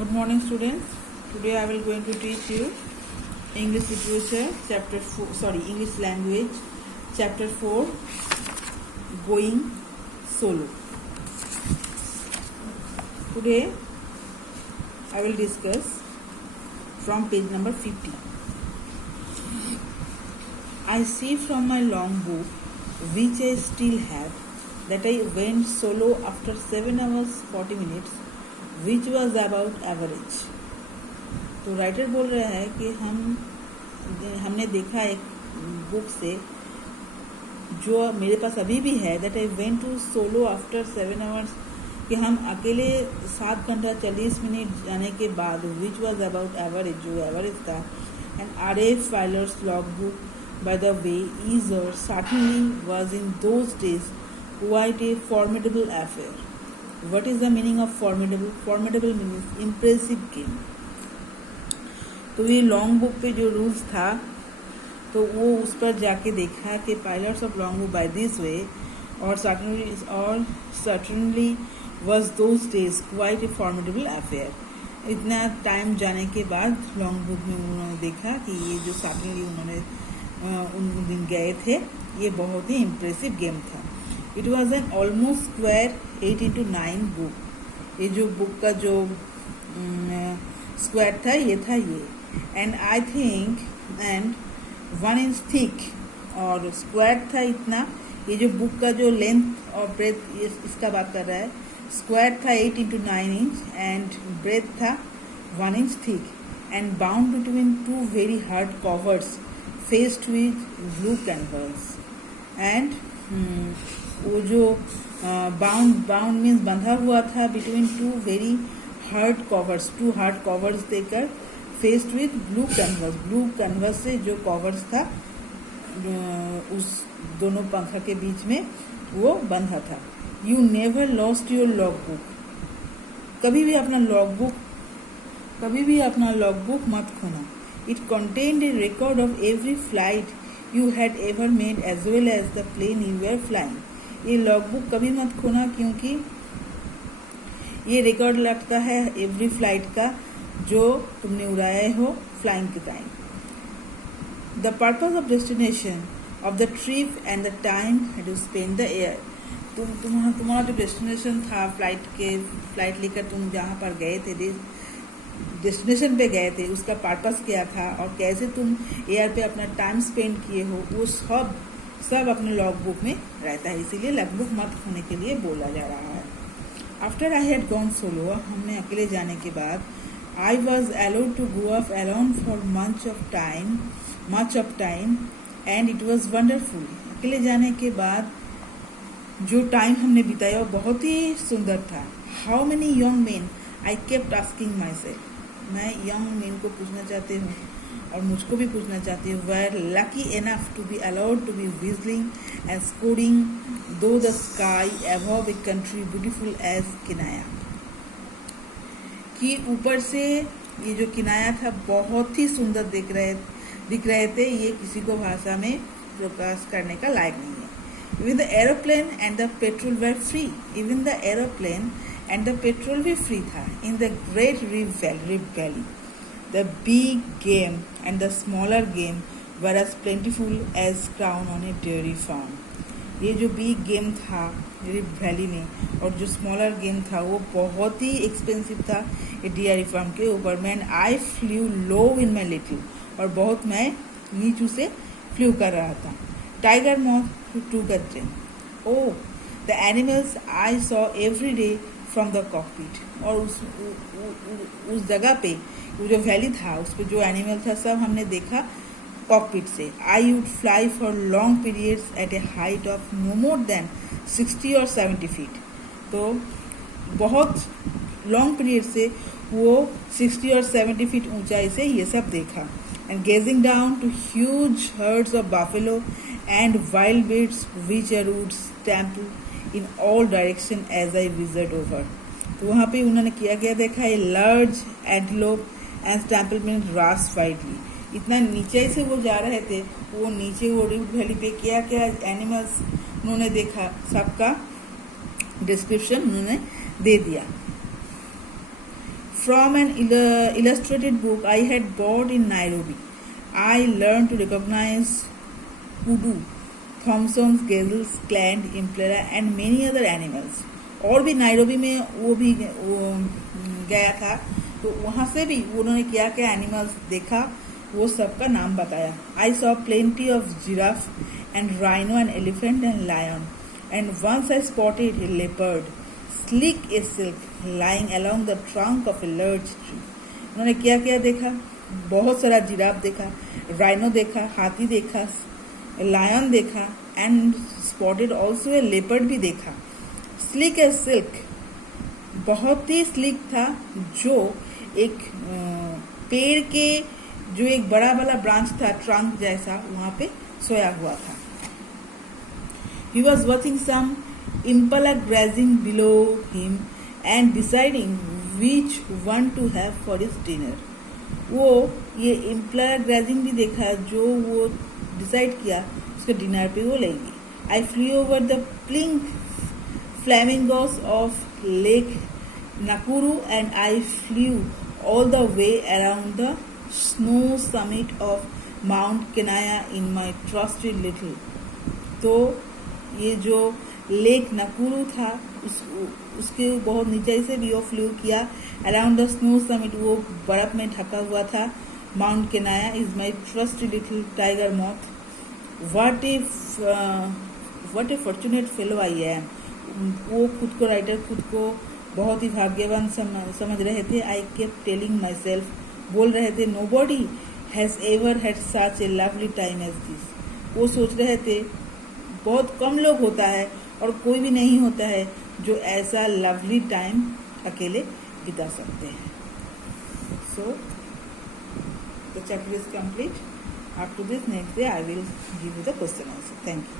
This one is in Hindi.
Good morning, students. Today I will going to teach you English literature chapter 4, English language chapter 4, going solo. Today I will discuss from page number 50. I see from my long book, which I still have, that I went solo after 7 hours 40 minutes, which was about average. तो राइटर बोल रहा है कि हमने देखा एक बुक से जो मेरे पास अभी भी है, that I went to solo after 7 hours, कि हम अकेले 7 घंटा 40 मिनट जाने के बाद, विच वॉज अबाउट एवरेज, जो एवरेज था. And R.F. Fowler's logbook, by the way, is or certainly was in those days quite a formidable affair. What is the meaning of formidable? Formidable means impressive game. तो ये लॉन्ग बुक पे जो रूल्स था तो वो उस पर जाके देखा कि pilots of long book by this way और certainly was those days quite a formidable affair. इतना टाइम जाने के बाद लॉन्ग बुक में उन्होंने देखा कि ये जो सर्टनली उन्होंने उन दिन गए थे, ये बहुत ही इम्प्रेसिव गेम था. It was an almost square 8x9 book. ये जो बुक का जो स्क्वायर था, ये था ये, and I think and 1 inch thick, और स्क्वायर था इतना. ये जो बुक का जो लेंथ और ब्रेथ इसका बात कर रहा है. स्क्वायर था 8x9 इंच एंड ब्रेथ था 1 inch thick, and bound between 2 very hard covers faced with blue canvas. And वो जो बाउंड मीन्स बंधा हुआ था between 2 very hard covers, 2 hard covers देकर faced with blue canvas. Blue canvas से जो कवर्स था उस दोनों पंखा के बीच में वो बंधा था. You never lost your log book. कभी भी अपना लॉग बुक मत खोना. It contained a record of every flight you had ever made as well as the plane you were flying. ये लॉग बुक कभी मत खोना, क्योंकि ये रिकॉर्ड लगता है एवरी फ्लाइट का जो तुमने उड़ाए हो फ्लाइंग के time. The purpose of destination of the trip and the time to spend the air. तुम्हारा जो डेस्टिनेशन था फ्लाइट लेकर तुम जहाँ पर गए थे, डेस्टिनेशन पे गए थे, उसका पर्पस क्या था और कैसे तुम एयर पे अपना टाइम स्पेंड किए हो, वो सब अपने लॉग बुक में रहता है. इसीलिए लॉग बुक मत खोने के लिए बोला जा रहा है. After I had gone solo, हमने अकेले जाने के बाद, I was allowed to go off alone for much of time and it was wonderful. अकेले जाने के बाद जो टाइम हमने बिताया वो बहुत ही सुंदर था. How many young men, I kept asking myself. मैं young men को पूछना चाहती हूँ और मुझको भी पूछना चाहती हूँ, were lucky enough to be allowed to be whistling and scoring though the sky above a country beautiful as Kinaya. कि ऊपर से ये जो किनाया था बहुत ही सुंदर दिख रहे थे. ये किसी को भाषा में प्रकाश करने का लायक नहीं है. Even the aeroplane and the petrol were free. Even the aeroplane and the petrol भी free था. In the great Rib Valley, the big game and the smaller game were as plentiful as crown on a dairy farm. ये जो बिग गेम था रिब वैली में और जो स्मॉलर गेम था वो बहुत ही एक्सपेंसिव था डेयरी फार्म के ऊपर में. And I flew low in my little, और बहुत मैं नीचू से फ्लू कर रहा था. टाइगर मॉथ टू गट्रेन. Of the animals I saw every day from the cockpit. और उस जगह पे वो जो वैली था उस पर जो एनिमल था सब हमने देखा कॉकपिट से. I would fly for long periods at a height of no more than 60 or 70 feet. तो बहुत लॉन्ग पीरियड से वो 60 और 70 फीट ऊंचाई से ये सब देखा. And gazing down to huge herds of buffalo and wildebeests which would stampede in all direction as I visit over. तो वहाँ पे उन्होंने क्या देखा, a large antelope and stampede mean race widely. इतना नीचे से वो जा रहे थे, वो नीचे वो रिब वैली पे क्या एनिमल्स उन्होंने देखा, सबका डिस्क्रिप्शन उन्होंने दे दिया. From an illustrated book I had bought in Nairobi, I learned to recognize kudu, Thomson's, gazelles, eland, impala and many other animals. और भी नायरोबी में वो भी गया था, तो वहाँ से भी उन्होंने क्या क्या एनिमल्स देखा वो सबका नाम बताया. I saw plenty of giraffe and rhino and elephant and lion, and once I spotted a leopard slick a silk lying along the trunk of a large tree. उन्होंने क्या क्या देखा? बहुत सारा जिराफ देखा, राइनो देखा, हाथी देखा, लायन देखा and spotted also a leopard भी देखा. स्लिक ए सिल्क, बहुत ही स्लिक था, जो एक पेड़ के जो एक बड़ा वाला ब्रांच था, ट्रंक जैसा, वहां पे सोया हुआ था. He was watching some impala grazing below him and deciding which one to have for his dinner. वो ये impala grazing भी देखा, जो वो डिसाइड किया उसके डिनर पे वो लेंगे. I flew over the pink flamingos of Lake Nakuru and I flew all the way around the snow summit of Mount Kenaya in my trusty little. तो ये जो लेक नकुरू था उसके बहुत नीचे से भी वो फ्लू किया अराउंड द स्नो समिट, वो बर्फ में ढका हुआ था. Mount Kenya is my trusty little Tiger Moth. What a fortunate fellow I am. वो खुद को राइटर खुद को बहुत ही भाग्यवान समझ रहे थे. I kept telling myself, बोल रहे थे, nobody has ever had such a lovely time as this. वो सोच रहे थे बहुत कम लोग होता है और कोई भी नहीं होता है जो ऐसा लवली टाइम अकेले बिता सकते हैं. So the chapter is complete. After this, next day I will give you the question also. Thank you.